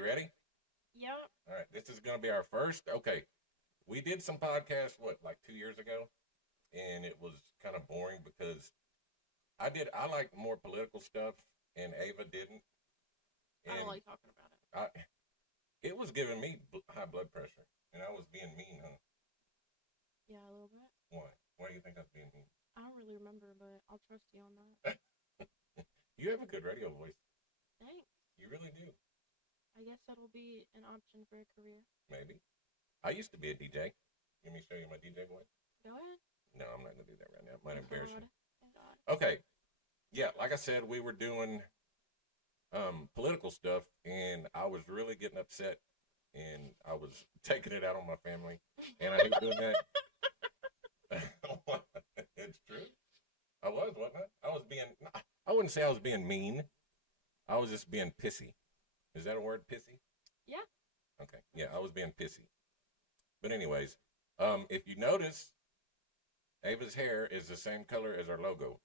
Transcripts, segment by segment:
you ready? Yep. All right, this is going to be our first. Okay, we did some podcasts, like 2 years ago, and it was kind of boring because I like more political stuff, and Ava didn't. I don't And like talking about it. I, it was giving me high blood pressure, and I was being mean, huh? Yeah, a little bit. Why? Why do you think I was being mean? I don't really remember, but I'll trust you on that. You have a good radio voice. Thanks. You really do. I guess that'll be an option for a career. Maybe. I used to be a DJ. Let me show you my DJ voice. Go ahead. No, I'm not going to do that right now. It might Thank embarrass God. you. Thank God. Okay. Yeah, like I said, we were doing political stuff, and I was really getting upset, and I was taking it out on my family, and I hate doing that. It's true. I was, wasn't I? I was being. I wouldn't say I was being mean. I was just being pissy. Is that a word, pissy? Yeah. Okay. Yeah, I was being pissy. But anyways, if you notice, Ava's hair is the same color as our logo,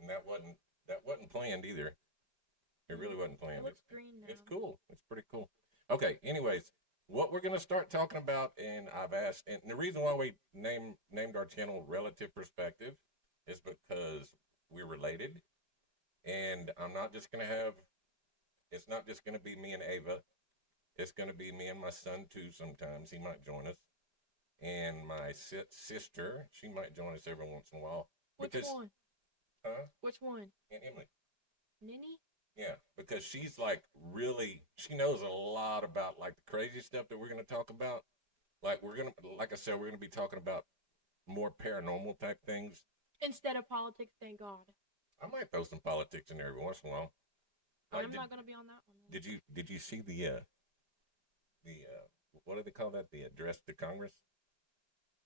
and that wasn't planned either. It really wasn't planned. It looks green now. It's cool. It's pretty cool. Okay. Anyways, what we're gonna start talking about, and I've asked, and the reason why we named our channel Relative Perspective is because we're related, and I'm not just gonna have. It's not just gonna be me and Ava. It's gonna be me and my son too. Sometimes he might join us, and my sister. She might join us every once in a while. Which one? Huh? Which one? Aunt Emily. Ninny? Yeah, because she's like really, she knows a lot about like the crazy stuff that we're going to talk about. Like I said, we're going to be talking about more paranormal type things. Instead of politics, thank God. I might throw some politics in there every once in a while. Like, I'm not going to be on that one. Then. Did you see the what do they call that? The address to Congress?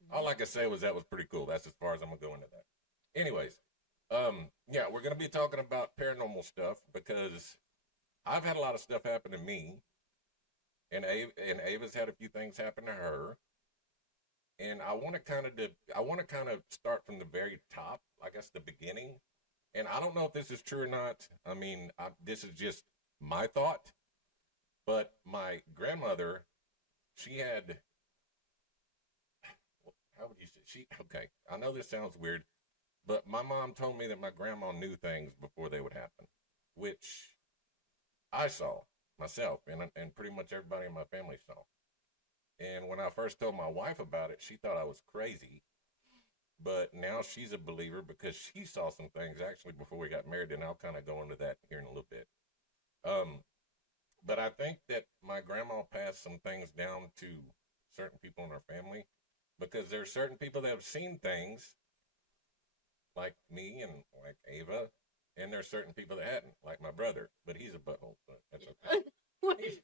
Mm-hmm. All I can say was that was pretty cool. That's as far as I'm going to go into that. Anyways, yeah, we're going to be talking about paranormal stuff because I've had a lot of stuff happen to me, and Ava's had a few things happen to her, and I want to kind of start from the very top, I guess the beginning, and I don't know if this is true or not. I mean, this is just my thought, but my grandmother, she had, how would you say, okay, I know this sounds weird, but my mom told me that my grandma knew things before they would happen, which I saw myself, and pretty much everybody in my family saw. And when I first told my wife about it, she thought I was crazy. But now she's a believer because she saw some things actually before we got married, and I'll kind of go into that here in a little bit. But I think that my grandma passed some things down to certain people in our family because there are certain people that have seen things like me and like Ava, and there's certain people that hadn't, like my brother, but he's a butthole, but that's okay.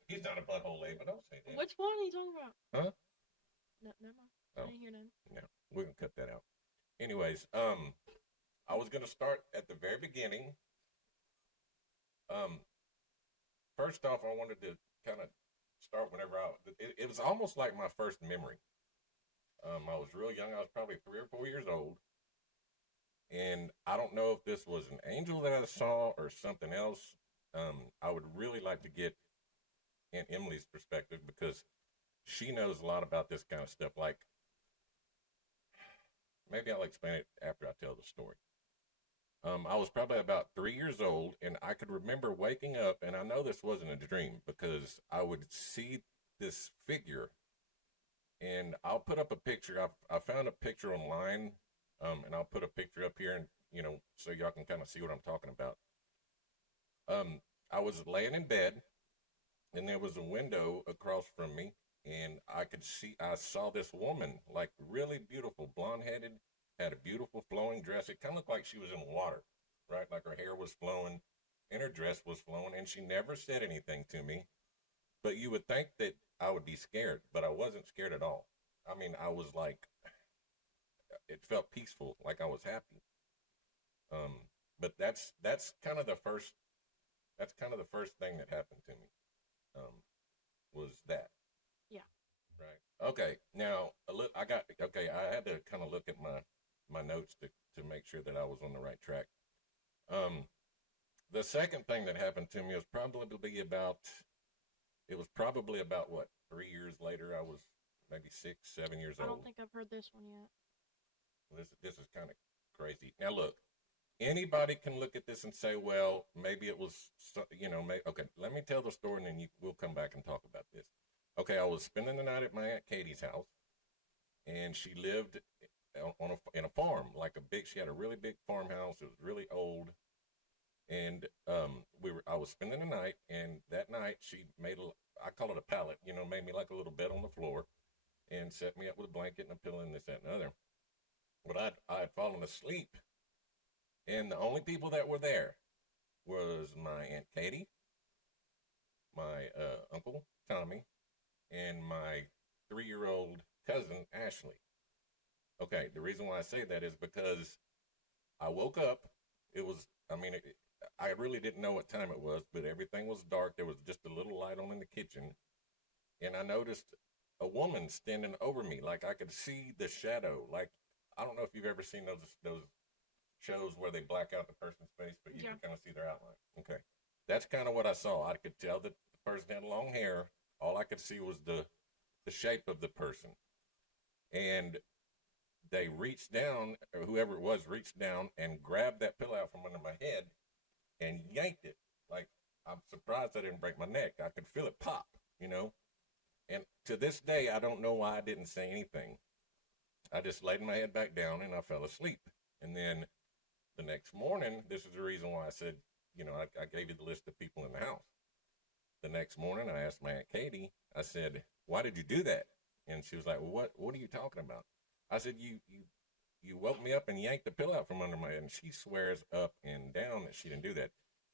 he's not a butthole, Ava, don't say that. Which one are you talking about? Huh? No, never mind. Oh. I didn't hear none. No, we're going to cut that out. Anyways, I was going to start at the very beginning. First off, I wanted to kind of start whenever it was almost like my first memory. I was real young. I was probably 3 or 4 years old. And I don't know if this was an angel that I saw or something else. I would really like to get Aunt Emily's perspective because she knows a lot about this kind of stuff. Like, maybe I'll explain it after I tell the story. I was probably about 3 years old, and I could remember waking up, and I know this wasn't a dream because I would see this figure, and I'll put up a picture. I found a picture online, and I'll put a picture up here, and so y'all can kind of see what I'm talking about. I was laying in bed, and there was a window across from me, and I saw this woman, like really beautiful, blonde-headed, had a beautiful flowing dress. It kind of looked like she was in water, right? Like her hair was flowing and her dress was flowing, and she never said anything to me. But you would think that I would be scared, but I wasn't scared at all. I mean, I was like, it felt peaceful, like I was happy. But that's kind of the first thing that happened to me. Was that. Yeah. Right. Okay. Now, I had to kind of look at my notes to make sure that I was on the right track. The second thing that happened to me was probably about it was probably about, what, 3 years later. I was maybe 6, 7 years I old. don't think I've heard this one yet. This is kind of crazy. Now, look, anybody can look at this and say, well, maybe it was, okay, let me tell the story, and then we'll come back and talk about this. Okay, I was spending the night at my Aunt Katie's house, and she lived in a farm, she had a really big farmhouse. It was really old, and I was spending the night, and that night she made I call it a pallet, made me like a little bed on the floor, and set me up with a blanket and a pillow and this, that, and the other. But I had fallen asleep, and the only people that were there was my Aunt Katie, my Uncle Tommy, and my 3-year-old cousin Ashley. Okay, the reason why I say that is because I woke up. I really didn't know what time it was, but everything was dark. There was just a little light on in the kitchen, and I noticed a woman standing over me. Like, I could see the shadow. Like, I don't know if you've ever seen those shows where they black out the person's face, but you can kind of see their outline. Okay, that's kind of what I saw. I could tell that the person had long hair. All I could see was the shape of the person, and they reached down, or whoever it was reached down and grabbed that pillow out from under my head and yanked it. Like, I'm surprised I didn't break my neck. I could feel it pop, And to this day, I don't know why I didn't say anything. I just laid my head back down and I fell asleep. And then the next morning, this is the reason why I said, I gave you the list of people in the house. The next morning, I asked my Aunt Katie, I said, why did you do that? And she was like, well, what are you talking about? I said, you woke me up and yanked the pillow out from under my head. And she swears up and down that she didn't do that.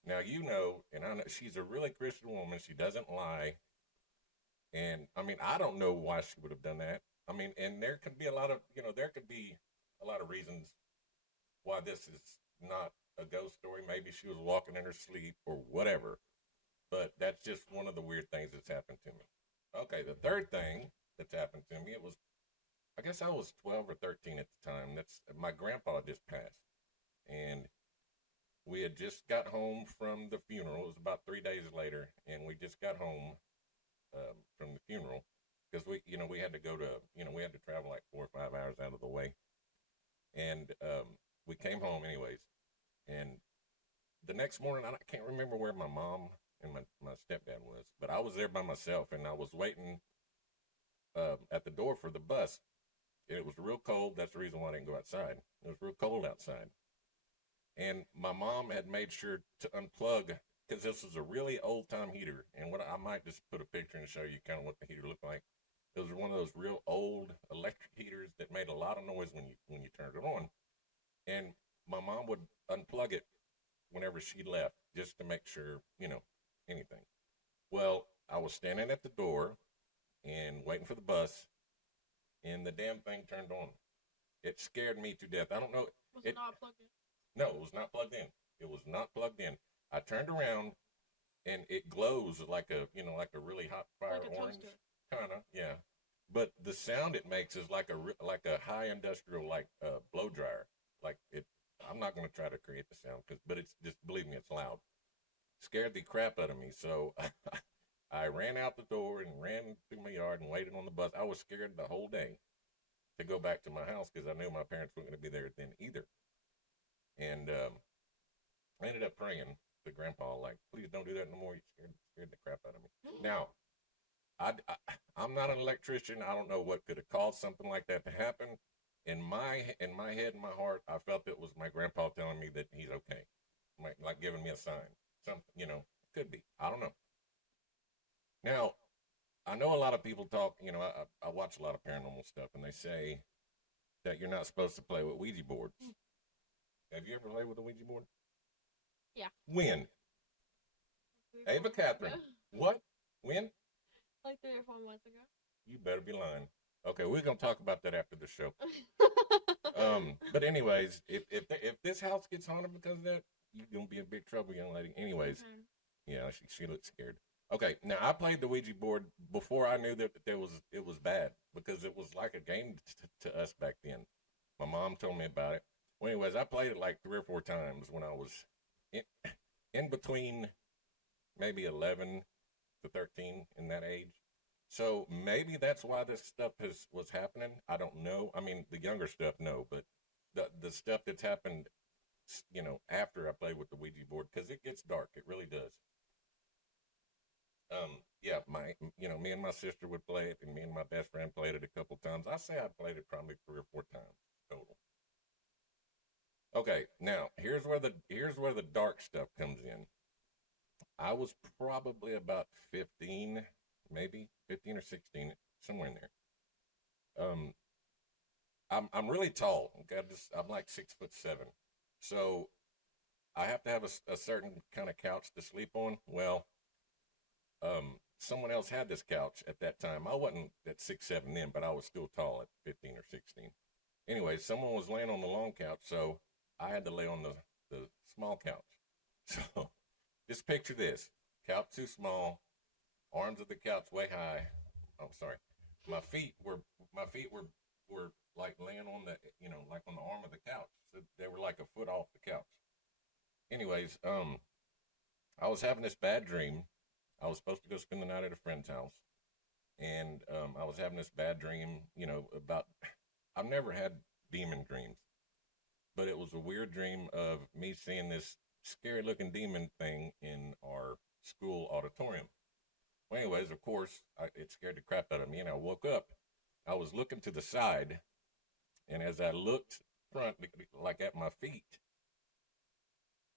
Now, and I know she's a really Christian woman. She doesn't lie. And, I don't know why she would have done that. And there could be a lot of reasons why this is not a ghost story. Maybe she was walking in her sleep or whatever. But that's just one of the weird things that's happened to me. Okay, the third thing that's happened to me, I guess I was 12 or 13 at the time. My grandpa just passed. And we had just got home from the funeral. It was about 3 days later, and we just got home from the funeral because we had to we had to travel like 4 or 5 hours out of the way. And we came home anyways. And the next morning, I can't remember where my mom and my stepdad was, but I was there by myself, and I was waiting at the door for the bus. And it was real cold. That's the reason why I didn't go outside. It was real cold outside. And my mom had made sure to unplug, because this was a really old-time heater. And I might just put a picture and show you kind of what the heater looked like. It was one of those real old electric heaters that made a lot of noise when you turned it on. And my mom would unplug it whenever she left, just to make sure, anything. Well, I was standing at the door and waiting for the bus, and the damn thing turned on. It scared me to death. I don't know. Was it not plugged in? No, it was not plugged in. It was not plugged in. I turned around, and it glows like a really hot fire Like a orange. toaster. Kinda, yeah. But the sound it makes is like a high industrial blow dryer. I'm not going to try to create the sound, but it's just, believe me, it's loud. Scared the crap out of me. So I ran out the door and ran through my yard and waited on the bus. I was scared the whole day to go back to my house because I knew my parents weren't going to be there then either. And I ended up praying to Grandpa, like, please don't do that no more. You scared the crap out of me. Now, I'm not an electrician. I don't know what could have caused something like that to happen. In my head and my heart, I felt it was my grandpa telling me that he's okay, like giving me a sign. Something, could be. I don't know. Now, I know a lot of people talk. I watch a lot of paranormal stuff, and they say that you're not supposed to play with Ouija boards. Have you ever played with a Ouija board? Yeah. When? Ava Catherine. What? When? Like 3 or 4 months ago. You better be lying. Okay, we're gonna talk about that after the show. But anyways, if this house gets haunted because of that, you're gonna be in big trouble, young lady. Anyways, yeah, she looked scared. Okay, now I played the Ouija board before I knew that it was bad, because it was like a game to us back then. My mom told me about it. Well, anyways, I played it like 3 or 4 times when I was in between maybe 11 to 13 in that age. So maybe that's why this stuff was happening. I don't know. I mean, the younger stuff, no, but the stuff that's happened, after I played with the Ouija board, because it gets dark. It really does. Yeah, me and my sister would play it, and me and my best friend played it a couple times. I say I played it probably 3 or 4 times total. Okay, now here's where the dark stuff comes in. I was probably about 15, maybe 15 or 16, somewhere in there. I'm really tall. Okay, I'm like 6'7", so I have to have a certain kind of couch to sleep on. Well, someone else had this couch at that time. I wasn't at 6'7" then, but I was still tall at 15 or 16. Anyway, someone was laying on the long couch, so I had to lay on the small couch. So just picture this: couch too small, arms of the couch way high. Oh, sorry, my feet were like laying on like on the arm of the couch. So they were like a foot off the couch. Anyways, I was having this bad dream. I was supposed to go spend the night at a friend's house, and I was having this bad dream, about. I've never had demon dreams, but it was a weird dream of me seeing this scary-looking demon thing in our school auditorium. Well, anyways, of course, it scared the crap out of me, and I woke up. I was looking to the side, and as I looked front, like at my feet,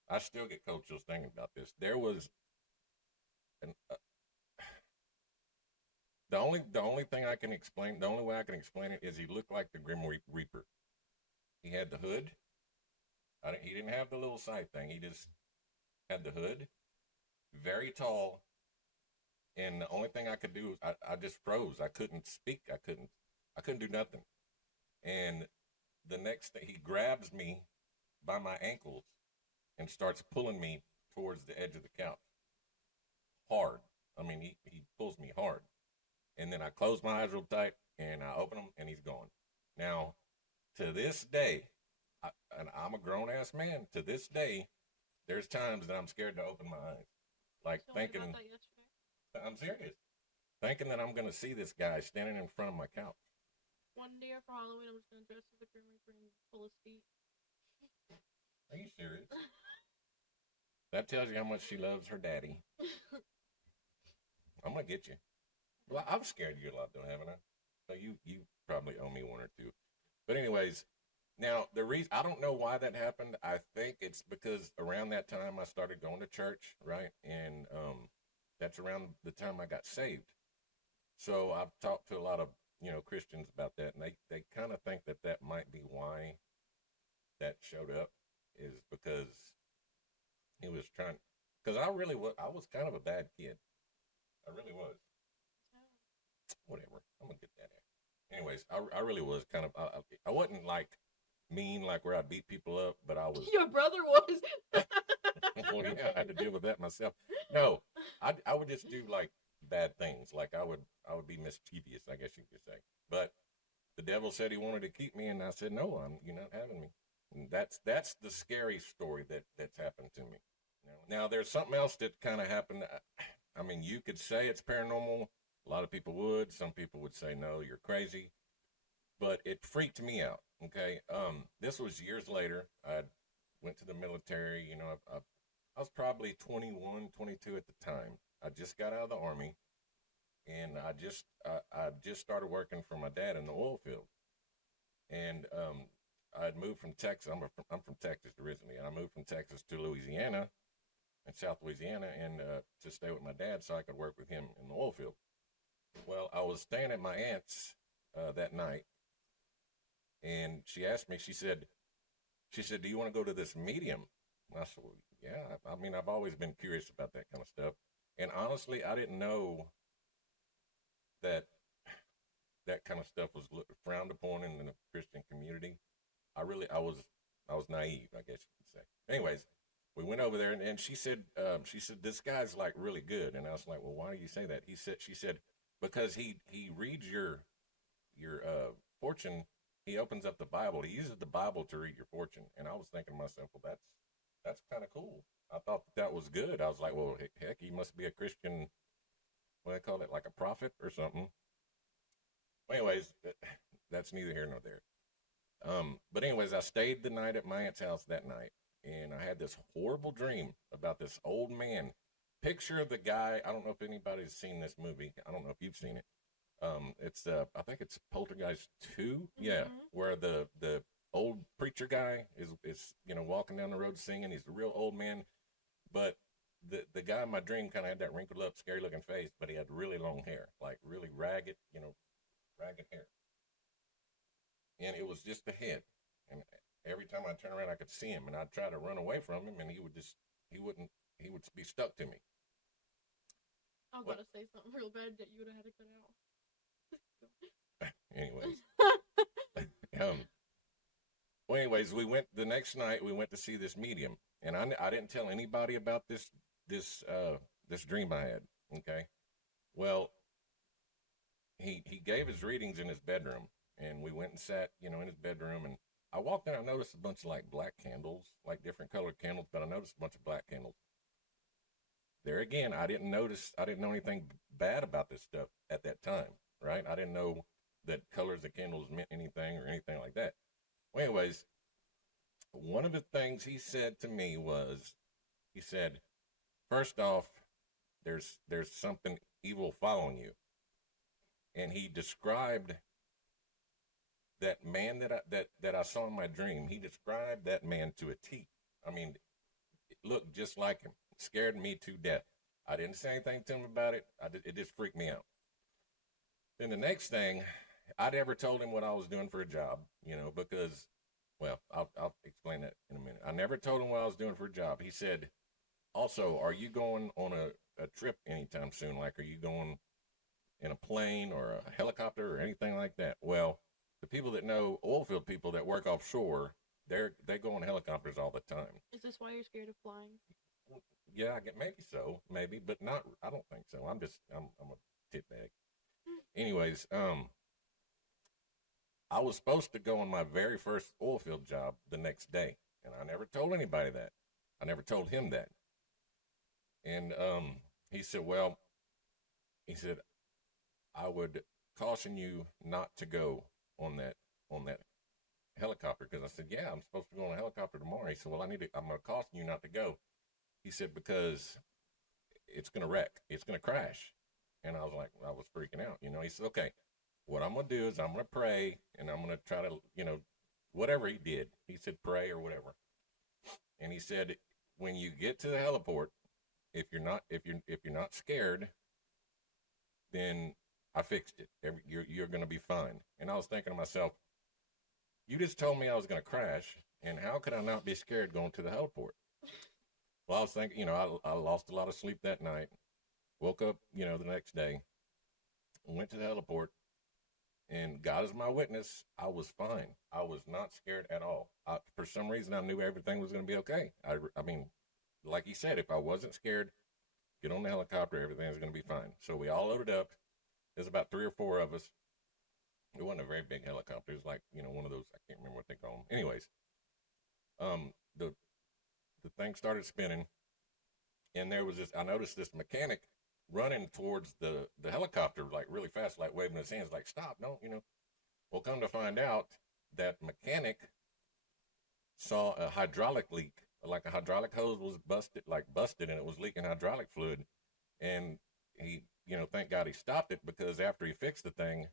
I still get cold chills thinking about this. There was an, the only thing I can explain, the only way I can explain it is he looked like the Grim Reaper. He had the hood. He didn't have the little side thing. He just had the hood. Very tall. And the only thing I could do, I just froze. I couldn't speak. I couldn't do nothing. And the next thing, he grabs me by my ankles and starts pulling me towards the edge of the couch. Hard. I mean, he pulls me hard. And then I close my eyes real tight, and I open them, and he's gone. Now, to this day, and I'm a grown-ass man, to this day, there's times that I'm scared to open my eyes. Like Told me thinking, about that yesterday. I'm serious. Thinking that I'm going to see this guy standing in front of my couch. One year for Halloween, I'm just gonna dress as a Grim Reaper and pull his feet. Are you serious? That tells you how much she loves her daddy. I'm going to get you. Well, I've scared you a lot, though, haven't I? So you probably owe me one or two. But anyways, now the reason I don't know why that happened. I think it's because around that time I started going to church, right? And that's around the time I got saved. So I've talked to a lot of Christians about that, and they kind of think that might be why that showed up, is because he was trying. Because I was kind of a bad kid. I really was. Whatever. I'm gonna get that out. Anyways, I really was kind of. I wasn't like mean, like where I beat people up, but I was. Your brother was. Well, yeah, I had to deal with that myself. No, I would just do like bad things. Like I would be mischievous, I guess you could say. But the devil said he wanted to keep me, and I said no. You're not having me. And that's the scary story that's happened to me. Now there's something else that kind of happened. I mean, you could say it's paranormal. A lot of people would. Some people would say, no, you're crazy. But it freaked me out, okay? This was years later. I went to the military. I was probably 21, 22 at the time. I just got out of the Army, and I just started working for my dad in the oil field. And I had moved from Texas. I'm from Texas originally, and I moved from Texas to Louisiana, in South Louisiana, and to stay with my dad so I could work with him in the oil field. Well, I was staying at my aunt's that night, and she asked me. She said, "Do you want to go to this medium?" And I said, well, "Yeah." I mean, I've always been curious about that kind of stuff, and honestly, I didn't know that that kind of stuff was frowned upon in the Christian community. I was naive, I guess you could say. Anyways, we went over there, and she said, this guy's like really good, and I was like, well, why do you say that? She said, because he reads your fortune. He opens up the Bible. He uses the Bible to read your fortune. And I was thinking to myself, well, that's kind of cool. I thought that was good. I was like, well, heck, he must be a Christian what I call it, like a prophet or something. Anyways, that's neither here nor there. But anyways, I stayed the night at my aunt's house that night, and I had this horrible dream about this old man. Picture the guy. I don't know if anybody's seen this movie. I don't know if you've seen it. It's I think it's Poltergeist 2. Yeah, where the old preacher guy is walking down the road singing. He's a real old man, but the guy in my dream kind of had that wrinkled up, scary looking face, but he had really long hair, like really ragged, ragged hair, and it was just the head. And every time I turn around, I could see him, and I'd try to run away from him, and he would be stuck to me. I was about to say something real bad that you would have had to cut out. Anyways, well, anyways, we went the next night. We went to see this medium, and I didn't tell anybody about this dream I had. Okay, well, he gave his readings in his bedroom, and we went and sat, in his bedroom, and I walked in. I noticed a bunch of like black candles, like different colored candles, but I noticed a bunch of black candles. There again, I didn't know anything bad about this stuff at that time, right? I didn't know that colors of candles meant anything or anything like that. Well, anyways, one of the things he said to me was, he said, first off, there's something evil following you. And he described that man that I saw in my dream. He described that man to a T. I mean, it looked just like him. It scared me to death. I didn't say anything to him about it. It just freaked me out. Then the next thing, I never told him what I was doing for a job, because, well, I'll explain that in a minute. I never told him what I was doing for a job. He said, also, are you going on a trip anytime soon? Like, are you going in a plane or a helicopter or anything like that? Well, the people that know oil field people that work offshore, they go on helicopters all the time. Is this why you're scared of flying? Yeah, maybe, but not. I don't think so. I'm a tit bag. Anyways, I was supposed to go on my very first oil field job the next day, and I never told anybody that. I never told him that. And he said, I would caution you not to go on that helicopter, because I said, yeah, I'm supposed to go on a helicopter tomorrow. He said, well, I'm going to caution you not to go. He said, because it's going to wreck. It's going to crash. And I was freaking out. He said, okay, what I'm going to do is I'm going to pray, and I'm going to try to, whatever he did. He said, pray or whatever. And he said, when you get to the heliport, if you're not scared, then I fixed it. You're going to be fine. And I was thinking to myself, you just told me I was going to crash, and how could I not be scared going to the heliport? Well, I was thinking, I lost a lot of sleep that night. Woke up, the next day, went to the heliport, and God is my witness, I was fine. I was not scared at all. For some reason, I knew everything was going to be okay. I mean, like he said, if I wasn't scared, get on the helicopter, everything was going to be fine. So we all loaded up. There's about 3 or 4 of us. It wasn't a very big helicopter. It was like, one of those, I can't remember what they call them. Anyways, the thing started spinning, and I noticed this mechanic running towards the helicopter, like really fast, like waving his hands, like, stop, don't, Well, come to find out, that mechanic saw a hydraulic leak, like a hydraulic hose was busted, and it was leaking hydraulic fluid. And he, thank God he stopped it, because after he fixed the thing,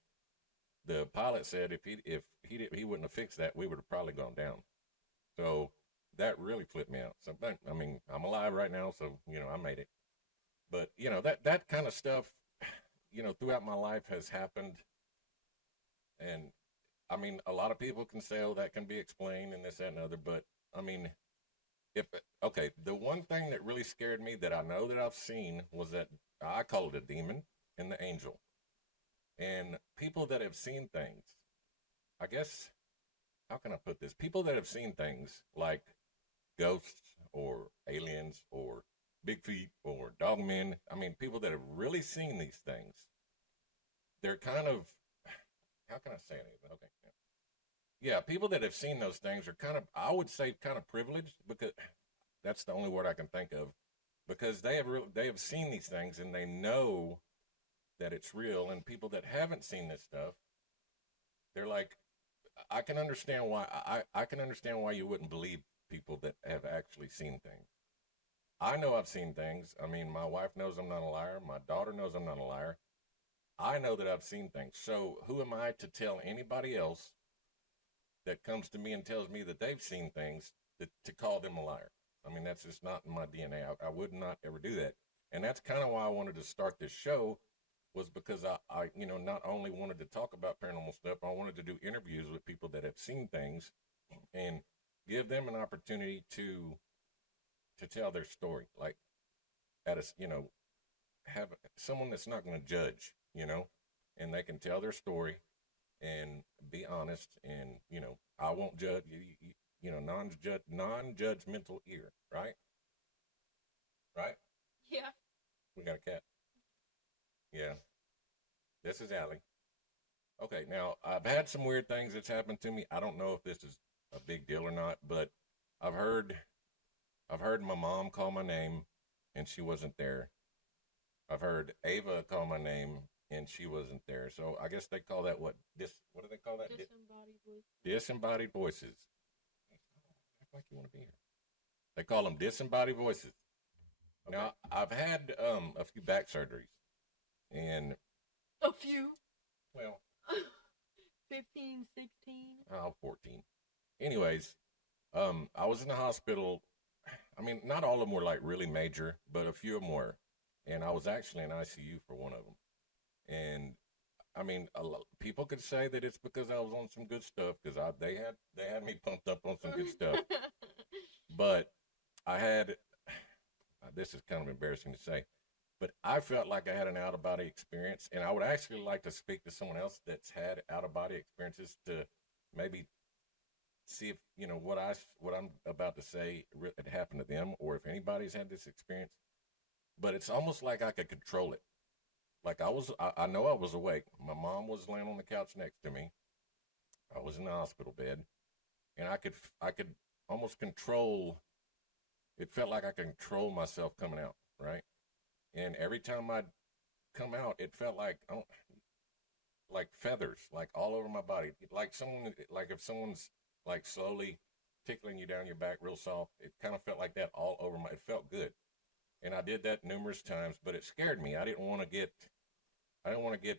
the pilot said if he wouldn't have fixed that, we would have probably gone down. So that really flipped me out. So, I mean, I'm alive right now, so, I made it. But, that kind of stuff, throughout my life has happened. And, I mean, a lot of people can say, oh, that can be explained and this, that, and other. But, I mean, the one thing that really scared me that I know that I've seen was that I call it a demon and the angel. And people that have seen things, I guess, how can I put this? People that have seen things like ghosts or aliens or Bigfeet or dogmen. I mean, people that have really seen these things, they're kind of, how can I say it? Okay. Yeah, people that have seen those things are kind of, I would say, kind of privileged, because that's the only word I can think of, because they have seen these things, and they know that it's real, and people that haven't seen this stuff, they're like, I can understand why I can understand why you wouldn't believe people that have actually seen things. I know I've seen things. I mean, my wife knows I'm not a liar. My daughter knows I'm not a liar. I know that I've seen things. So who am I to tell anybody else that comes to me and tells me that they've seen things to call them a liar? I mean, that's just not in my DNA. I would not ever do that. And that's kind of why I wanted to start this show, was because I not only wanted to talk about paranormal stuff, I wanted to do interviews with people that have seen things and give them an opportunity to tell their story. Like, at a, have someone that's not going to judge, and they can tell their story and be honest, and I won't judge non-judgmental ear, right? Yeah. We got a cat. Yeah, this is Allie. Okay, now I've had some weird things that's happened to me. I don't know if this is a big deal or not, but I've heard I've heard my mom call my name and she wasn't there. I've heard Ava call my name and she wasn't there. So I guess they call that what do they call that? Disembodied voice. Disembodied voices. Act like you want to be here. They call them disembodied voices. Okay. Now, I've had a few back surgeries, and A few. well, 15, 16. 14. Anyways, I was in the hospital. I mean, not all of them were like really major, but a few of them were. And I was actually in ICU for one of them. And I mean, people could say that it's because I was on some good stuff, because they had me pumped up on some good stuff. But I had, this is kind of embarrassing to say, but I felt like I had an out-of-body experience, and I would actually like to speak to someone else that's had out-of-body experiences to maybe see if, what I'm about to say had happened to them, or if anybody's had this experience. But it's almost like I could control it. Like I know I was awake. My mom was laying on the couch next to me. I was in the hospital bed, and I could almost control. It felt like I could control myself coming out, right? And every time I'd come out, it felt like like feathers, like all over my body, like if someone's like slowly tickling you down your back, real soft. It kind of felt like that all over my. It felt good, and I did that numerous times, but it scared me. I didn't want to get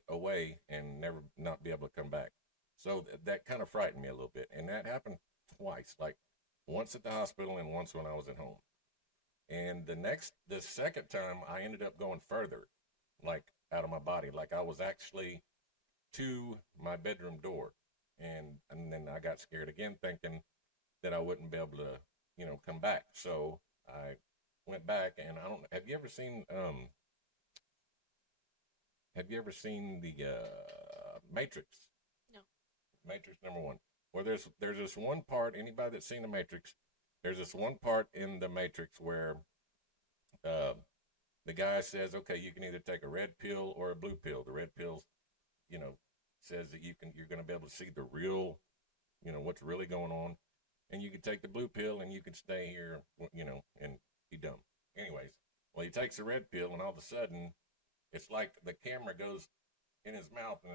away and never not be able to come back. So that kind of frightened me a little bit, and that happened twice, like once at the hospital and once when I was at home. And the second time, I ended up going further, like out of my body, like I was actually to my bedroom door, and then I got scared again, thinking that I wouldn't be able to, come back. So I went back, and I don't. Have you ever seen the Matrix? No. Matrix #1. Where there's this one part. Anybody that's seen the Matrix, there's this one part in the Matrix where uh, the guy says, "Okay, you can either take a red pill or a blue pill." The red pill, you know, says that you're going to be able to see the real, what's really going on, and you can take the blue pill and you can stay here, and be dumb. Anyways, well, he takes the red pill, and all of a sudden, it's like the camera goes in his mouth, and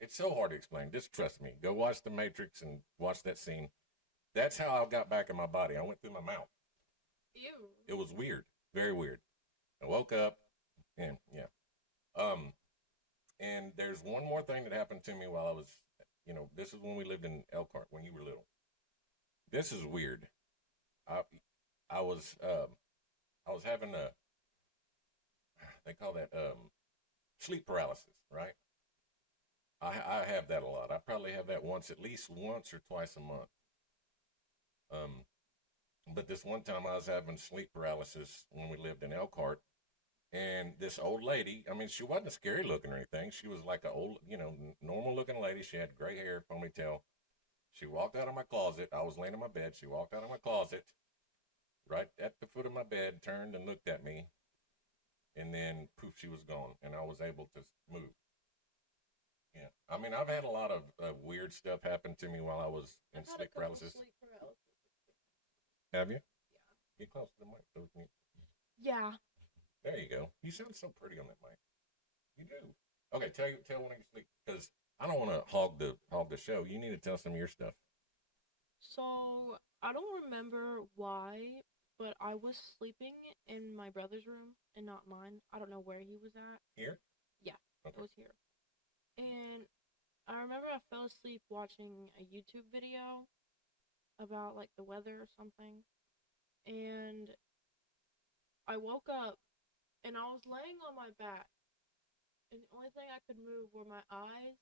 it's so hard to explain. Just trust me. Go watch The Matrix and watch that scene. That's how I got back in my body. I went through my mouth. Ew. It was weird, very weird. I woke up, and yeah. And there's one more thing that happened to me while I was, this is when we lived in Elkhart when you were little. This is weird. I I was having they call that sleep paralysis, right? I have that a lot. I probably have that at least once or twice a month. Um, but this one time I was having sleep paralysis when we lived in Elkhart, and this old lady, I mean, she wasn't scary looking or anything. She was like a old, normal looking lady. She had gray hair, ponytail. She walked out of my closet. I was laying in my bed. She walked out of my closet, right at the foot of my bed, turned and looked at me, and then poof, she was gone, and I was able to move. Yeah, I mean, I've had a lot of weird stuff happen to me while I was in I've had sleep a couple paralysis. sleep paralysis. Have you? Yeah. Get close to the mic. So we can- Yeah. There you go. You sound so pretty on that mic. You do. Okay, tell when you sleep, because I don't want to hog the show. You need to tell some of your stuff. So I don't remember why, but I was sleeping in my brother's room and not mine. I don't know where he was at. Here? Yeah, Okay. it was here. And I remember I fell asleep watching a YouTube video about like the weather or something. And I woke up and I was laying on my back. And the only thing I could move were my eyes.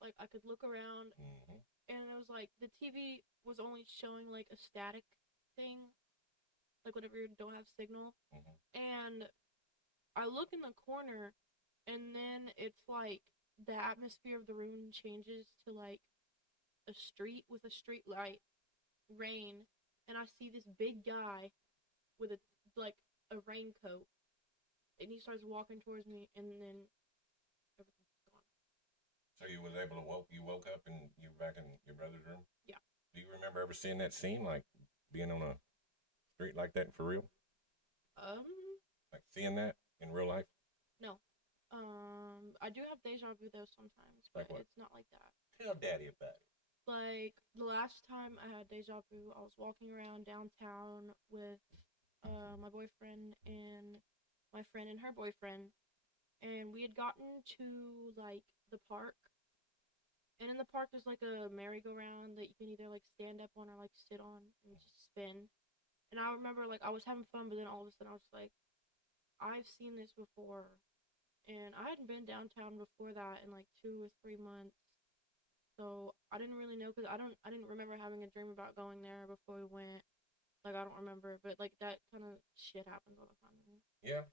Like I could look around Mm-hmm. and it was like the TV was only showing like a static thing, like whenever you don't have signal. Mm-hmm. And I look in the corner, and then it's like the atmosphere of the room changes to like a street with a street light, rain, and I see this big guy with a raincoat, and he starts walking towards me, and then everything's gone. So you woke up and you were back in your brother's room? Yeah. Do you remember ever seeing that scene, like being on a street like that for real? Um, Like seeing that in real life? no. I do have deja vu though sometimes, but Like what? it's not like that. Tell Daddy about it. Like the last time I had deja vu, I was walking around downtown with my boyfriend and my friend and her boyfriend, and we had gotten to like the park. And in the park, there's like a merry-go-round that you can either like stand up on or like sit on and just spin. And I remember like I was having fun, but then all of a sudden I was like, I've seen this before, and I hadn't been downtown before that in like 2 or 3 months. So I didn't really know because I didn't remember having a dream about going there before we went. Like I don't remember, but like that kind of shit happens all the time to me. Yeah.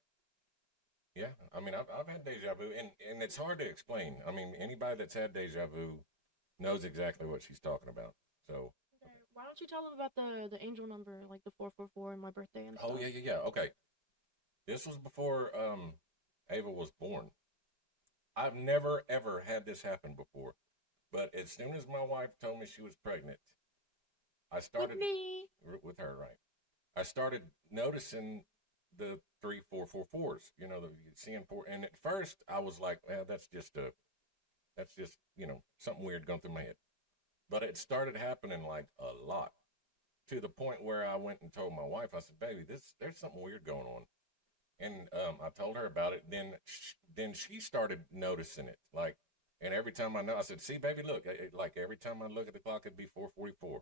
Yeah. I mean, I've had deja vu, and it's hard to explain. I mean, anybody that's had deja vu knows exactly what she's talking about. So. Okay. Why don't you tell them about the angel number, like the 444 and my birthday and stuff? Oh yeah. Okay. This was before Ava was born. I've never ever had this happen before, but as soon as my wife told me she was pregnant, I started With me. with her, right? I started noticing the 3 4 4 4s. You know, seeing four. And at first, I was like, "Well, that's just something weird going through my head." But it started happening like a lot, to the point where I went and told my wife. I said, "Baby, there's something weird going on." And I told her about it. Then she started noticing it. Like, and every time I said, "See, baby, look." Like every time I look at the clock, it'd be 4:44.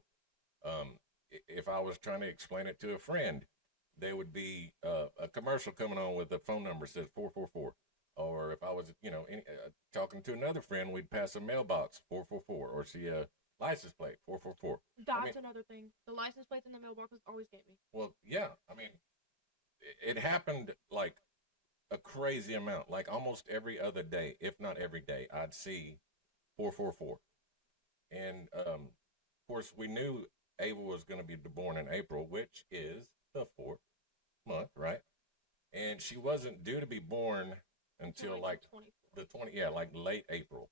If I was trying to explain it to a friend, there would be a commercial coming on with a phone number that says 444. Or if I was, talking to another friend, we'd pass a mailbox 444, or see a license plate 444. That's another thing. The license plates in the mailboxes always get me. Well, yeah. I mean, it happened like a crazy amount. Like almost every other day, if not every day, I'd see 444. And of course, we knew Ava was going to be born in April, which is the 4th month, right? And she wasn't due to be born until like the 20, yeah, like late April.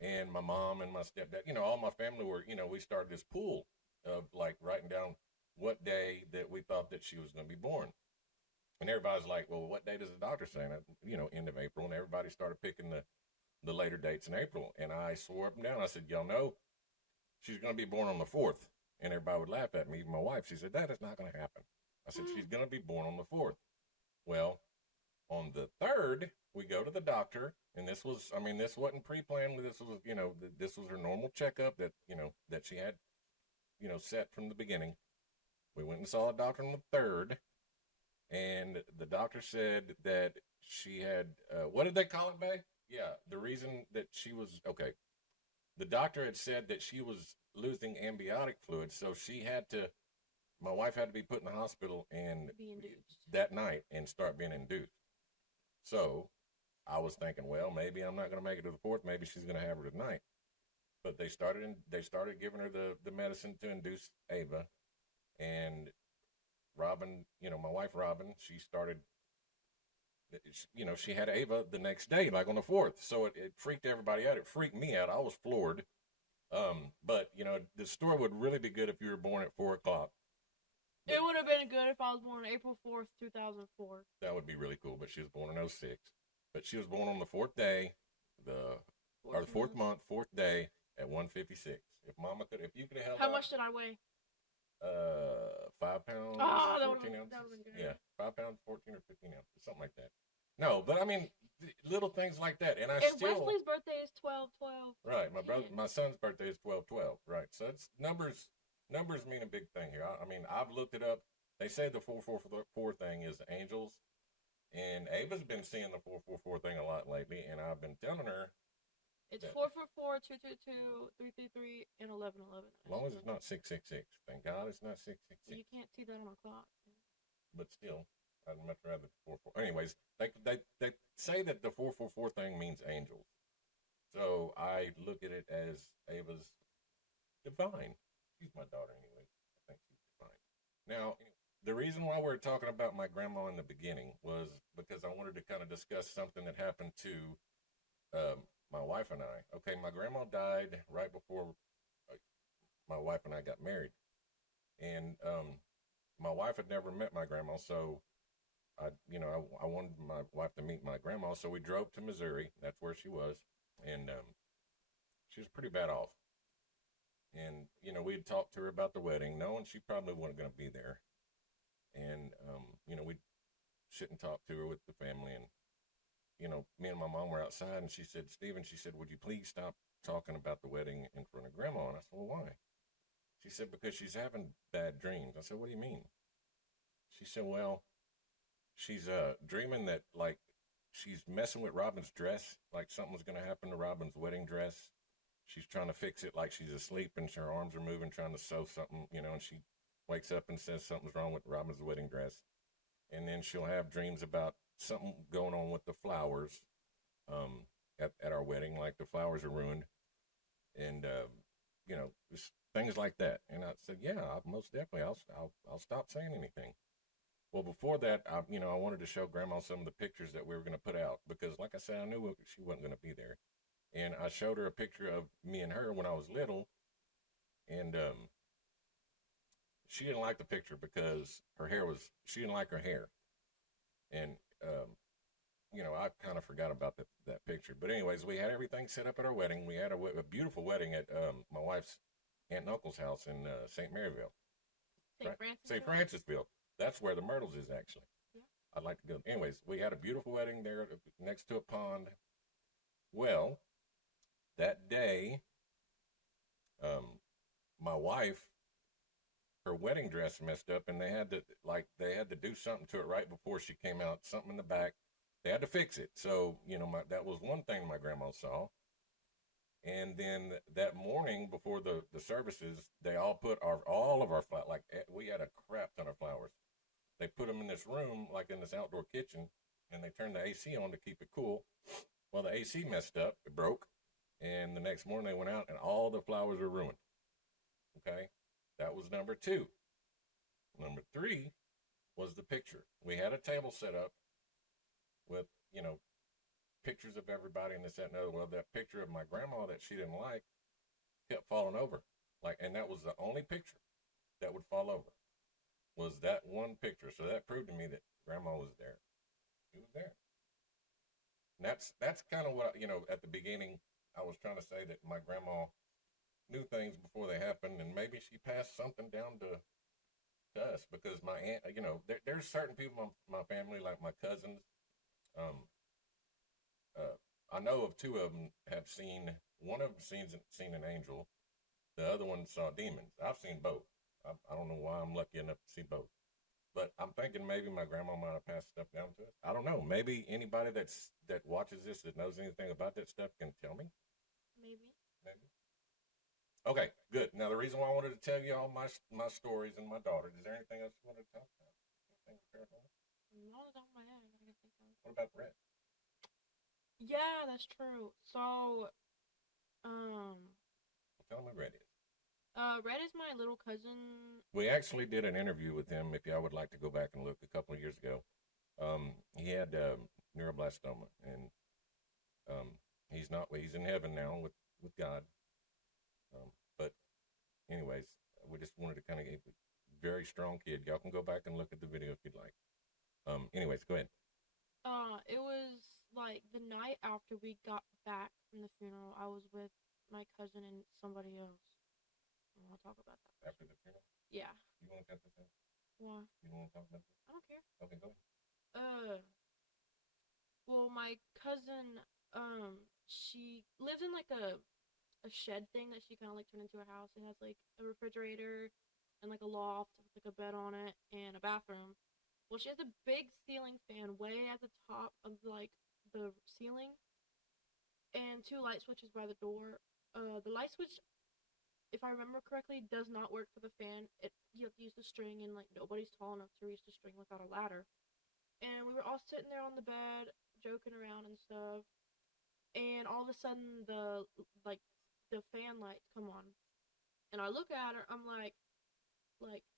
And my mom and my stepdad, all my family were, we started this pool of like writing down what day that we thought that she was going to be born. And everybody's like, well, what date is the doctor saying? End of April. And everybody started picking the later dates in April. And I swore up and down. I said, y'all know she's going to be born on the 4th. And everybody would laugh at me, even my wife. She said, that is not going to happen. I said, she's going to be born on the 4th. Well, on the 3rd, we go to the doctor. And this wasn't pre-planned. This was, this was her normal checkup that she had, set from the beginning. We went and saw a doctor on the 3rd. And the doctor said that she had, what did they call it, Bay? Yeah, the reason that she was, okay. The doctor had said that she was losing amniotic fluid, so my wife had to be put in the hospital and be induced that night and start being induced. So I was thinking, well, maybe I'm not going to make it to the 4th. Maybe she's going to have her tonight. But they started giving her the medicine to induce Ava. And Robin, my wife Robin, she started, she had Ava the next day, like on the 4th. So it freaked everybody out. It freaked me out. I was floored. But the story would really be good if you were born at 4 o'clock. It would have been good if I was born April 4th, 2004. That would be really cool, but she was born in 06. But she was born on the fourth day, or the fourth month, fourth day at 156. If you could have held How out, much did I weigh? 5 pounds, Oh, 14 ounces. that would've been good. Yeah, 5 pounds, 14 or 15 ounces, something like that. No, but I mean, little things like that, and Wesley's birthday is 12/12. Right, my son's birthday is 12/12. Right, so it's numbers. Numbers mean a big thing here. I mean, I've looked it up. They say the 444 thing is angels, and Ava's been seeing the 444 thing a lot lately, and I've been telling her. It's 444, 222, 333, and 1111. As long as it's not 666. Thank God it's not 666. You can't see that on a clock. But still, I'd much rather 444. Anyways, they say that the 444 thing means angels. So I look at it as Ava's divine. She's my daughter anyway. I think she's divine. Now, the reason why we're talking about my grandma in the beginning was because I wanted to kind of discuss something that happened to my wife and I. Okay, my grandma died right before my wife and I got married. And my wife had never met my grandma, so I wanted my wife to meet my grandma, so we drove to Missouri. That's where she was, and she was pretty bad off. And we had talked to her about the wedding, knowing she probably wasn't going to be there. And we'd sit and talk to her with the family, and me and my mom were outside, and she said, "Stephen," she said, "would you please stop talking about the wedding in front of Grandma?" And I said, "Well, why?" She said, "Because she's having bad dreams." I said, "What do you mean?" She said, "Well, she's dreaming that, like, she's messing with Robin's dress, like something's going to happen to Robin's wedding dress. She's trying to fix it like she's asleep and her arms are moving, trying to sew something, and she wakes up and says something's wrong with Robin's wedding dress. And then she'll have dreams about something going on with the flowers at our wedding, like the flowers are ruined. And, just things like that." And I said, "Yeah, most definitely. I'll stop saying anything." Well, before that, I wanted to show Grandma some of the pictures that we were going to put out because, like I said, I knew she wasn't going to be there. And I showed her a picture of me and her when I was little, and she didn't like the picture because she didn't like her hair. And, I kind of forgot about that picture. But anyways, we had everything set up at our wedding. We had a beautiful wedding at my wife's aunt and uncle's house in St. Maryville. St. Francisville. That's where the Myrtles is, actually. Yeah. I'd like to go. Anyways, we had a beautiful wedding there next to a pond. Well, that day, my wife, her wedding dress messed up, and they had to do something to it right before she came out. Something in the back, they had to fix it. So that was one thing my grandma saw. And then that morning before the services, they all put all of our flowers. Like, we had a crap ton of flowers. They put them in this room, like in this outdoor kitchen, and they turned the AC on to keep it cool. Well, the AC messed up. It broke. And the next morning they went out, and all the flowers were ruined. Okay? That was number 2. Number 3 was the picture. We had a table set up with, pictures of everybody and this, that, and the other. Well, that picture of my grandma that she didn't like kept falling over. And that was the only picture that would fall over. Was that one picture. So that proved to me that Grandma was there. She was there. And that's kind of what, at the beginning, I was trying to say that my grandma knew things before they happened, and maybe she passed something down to us, because my aunt, there's certain people in my family, like my cousins. I know of 2 of them one of them seen an angel. The other one saw demons. I've seen both. I don't know why I'm lucky enough to see both. But I'm thinking maybe my grandma might have passed stuff down to us. I don't know. Maybe anybody that watches this that knows anything about that stuff can tell me. Maybe. Okay, good. Now, the reason why I wanted to tell you all my stories and my daughter, is there anything else you wanted to talk about? Anything paranormal? Not off my head. I gotta think of. What about Brett? Yeah, that's true. So, tell me who Red is. Red is my little cousin. We actually did an interview with him, if y'all would like to go back and look, a couple of years ago. He had neuroblastoma, and he's in heaven now with God. But anyways, we just wanted to kind of give a very strong kid. Y'all can go back and look at the video if you'd like. Anyways, go ahead. It was like the night after we got back from the funeral, I was with my cousin and somebody else. I don't want to talk about that. After the funeral? Yeah. You want to cut this out? Why? You don't want to talk about this? I don't care. Okay, go ahead. Well, my cousin, she lives in like a shed thing that she kind of like turned into a house. It has like a refrigerator and like a loft with like a bed on it and a bathroom. Well, she has a big ceiling fan way at the top of like the ceiling and two light switches by the door. The light switch, if I remember correctly, does not work for the fan. You have to use the string, and like nobody's tall enough to reach the string without a ladder. And we were all sitting there on the bed, joking around and stuff. And all of a sudden, the fan lights come on, and I look at her. I'm like,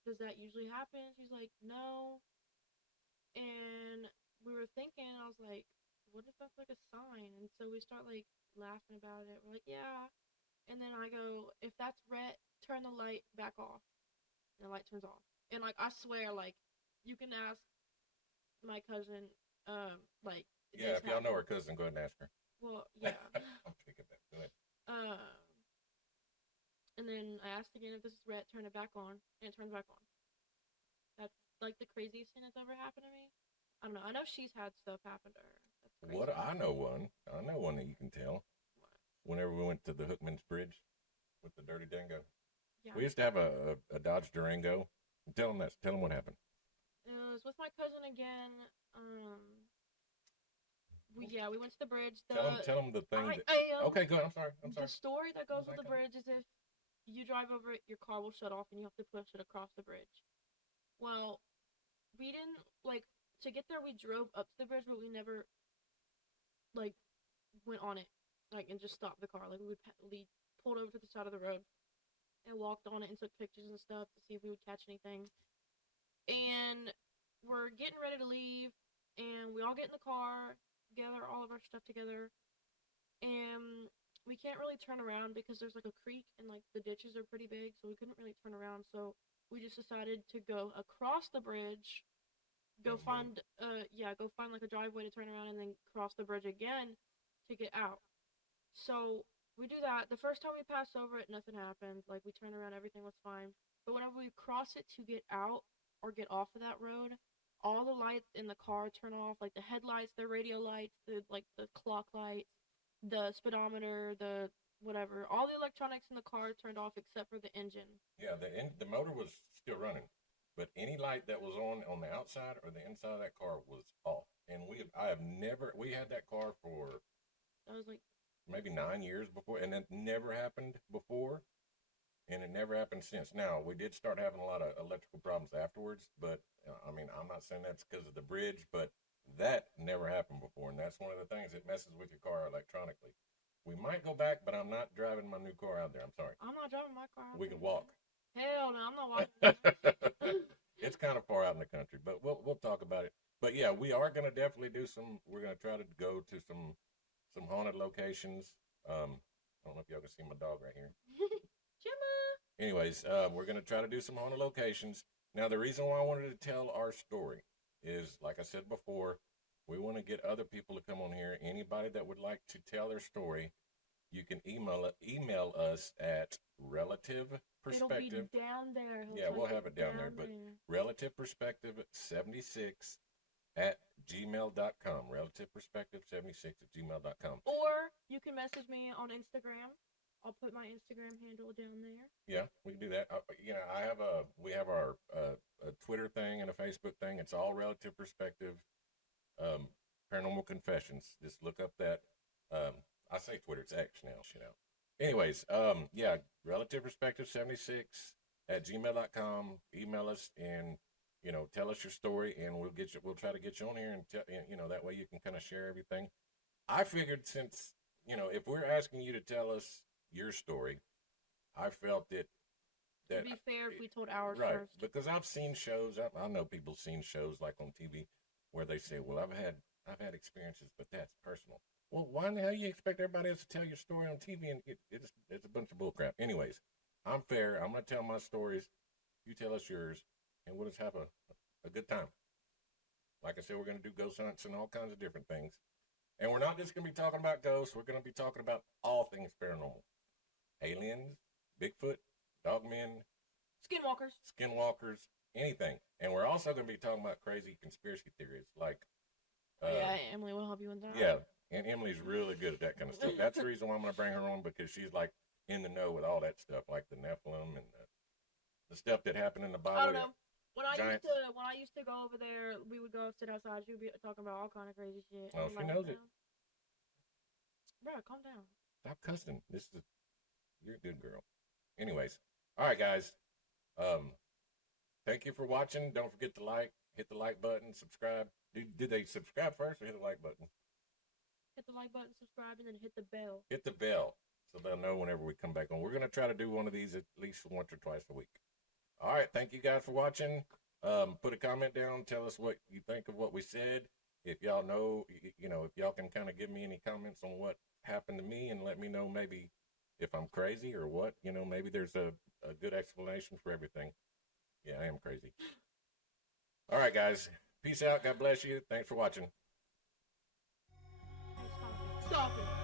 does that usually happen? She's like, no. And we were thinking, I was like, what if that's like a sign? And so we start like laughing about it. We're like, yeah. And then I go, if that's red, turn the light back off. And the light turns off. And like, I swear, like, you can ask my cousin, like, Yeah, if y'all know her cousin, go ahead and ask her. Well, yeah. I'm taking that. Go ahead. And then I asked again if this is red, turn it back on, and it turns back on. That's like the craziest thing that's ever happened to me. I don't know. I know she's had stuff happen to her. That's crazy. What? I know one that you can tell. What? Whenever we went to the Hookman's Bridge with the dirty dingo. Yeah. We used to have a Dodge Durango. Tell them that. Tell them what happened. It was with my cousin again. We went to the bridge. Tell them the thing. Okay, good. I'm sorry. The story that goes with the bridge is if you drive over it, your car will shut off and you have to push it across the bridge. Well, we didn't, like, to get there, we drove up to the bridge, but we never, like, went on it, like, and just stopped the car. Like, we pulled over to the side of the road and walked on it and took pictures and stuff to see if we would catch anything. And we're getting ready to leave, and we all get in the car, gather all of our stuff together, and we can't really turn around because there's like a creek and like the ditches are pretty big, so we couldn't really turn around. So we just decided to go across the bridge, go find like a driveway to turn around and then cross the bridge again to get out. So we do that. The first time we passed over it, nothing happened. Like, we turned around, everything was fine. But whenever we cross it to get out or get off of that road, all the lights in the car turn off, like the headlights, the radio lights, the clock lights, the speedometer, the whatever. All the electronics in the car turned off except for the engine. Yeah, the motor was still running, but any light that was on the outside or the inside of that car was off. And we had that car for, that was like maybe 9 years before, and it never happened before, and it never happened since. Now, we did start having a lot of electrical problems afterwards, but I mean, I'm not saying that's because of the bridge, but that never happened before, and that's one of the things that messes with your car electronically. We might go back, but I'm not driving my new car out there. I'm sorry. I'm not driving my car out We can walk. Hell no, I'm not walking. It's kind of far out in the country, but we'll talk about it. But yeah, we are going to definitely we're going to try to go to some haunted locations. I don't know if y'all can see my dog right here. Gemma. Anyways, we're going to try to do some haunted locations. Now, the reason why I wanted to tell our story is, like I said before, we want to get other people to come on here. Anybody that would like to tell their story, you can email us at Relative Perspective. It'll be down there. We'll have it down there. But Relative Perspective 76 at gmail.com. Relative Perspective 76 at gmail.com. Or you can message me on Instagram. I'll put my Instagram handle down there. Yeah, we can do that. We have our a Twitter thing and a Facebook thing. It's all Relative Perspective. Paranormal Confessions. Just look up that. I say Twitter. It's X now. Anyways, Relative Perspective 76 at gmail.com. Email us and tell us your story, and we'll try to get you on here and that way you can kind of share everything. I figured since if we're asking you to tell us your story, I felt that it'd be fair if we told ours right, first. Because I've seen shows. I know people seen shows like on TV where they say, "Well, I've had experiences, but that's personal." Well, why in the hell you expect everybody else to tell your story on TV? And it's a bunch of bullcrap. Anyways, I'm fair. I'm gonna tell my stories. You tell us yours, and we'll just have a good time. Like I said, we're gonna do ghost hunts and all kinds of different things. And we're not just going to be talking about ghosts. We're going to be talking about all things paranormal. Aliens, Bigfoot, dogmen, skinwalkers, anything. And we're also going to be talking about crazy conspiracy theories. Like, yeah, Emily will help you with that. yeah, and Emily's really good at that kind of stuff. That's the reason why I'm going to bring her on, because she's like in the know with all that stuff, like the Nephilim and the stuff that happened in the Bible. I don't know. When I Giants. used to go over there, we would go sit outside. She would be talking about all kind of crazy shit. Oh, she knows it. Bro, calm down. Stop cussing. You're a good girl. Anyways, all right, guys. Thank you for watching. Don't forget to hit the like button, subscribe. Did they subscribe first or hit the like button? Hit the like button, subscribe, and then hit the bell. Hit the bell so they'll know whenever we come back on. We're going to try to do one of these at least once or twice a week. All right, thank you guys for watching. Put a comment down. Tell us what you think of what we said. If y'all know, if y'all can kind of give me any comments on what happened to me and let me know maybe if I'm crazy or what. Maybe there's a good explanation for everything. Yeah, I am crazy. All right, guys. Peace out. God bless you. Thanks for watching. Stop it.